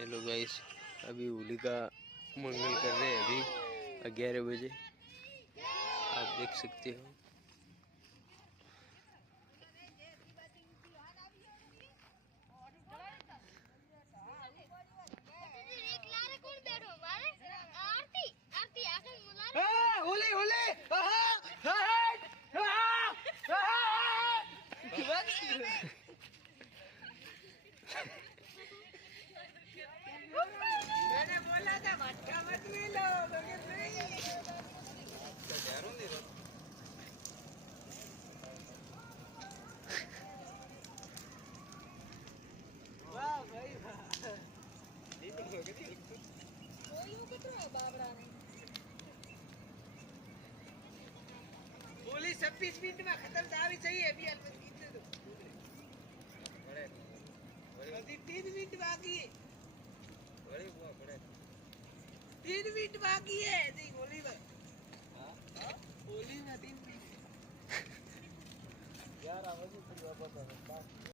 Hello guys, अभी होली का मंगल कर रहे हैं। अभी 11 बजे आप देख सकते हो। होली होली मैंने बोला था भटका मत ले लो मगर नहीं वाह भाई वाह होली 26 मिनट में खत्म दावी चाहिए अभी अभी 3 मिनट बाकी है। 3 मिनट बाकी है नहीं होली में। होली में 3 मिनट यार आवाज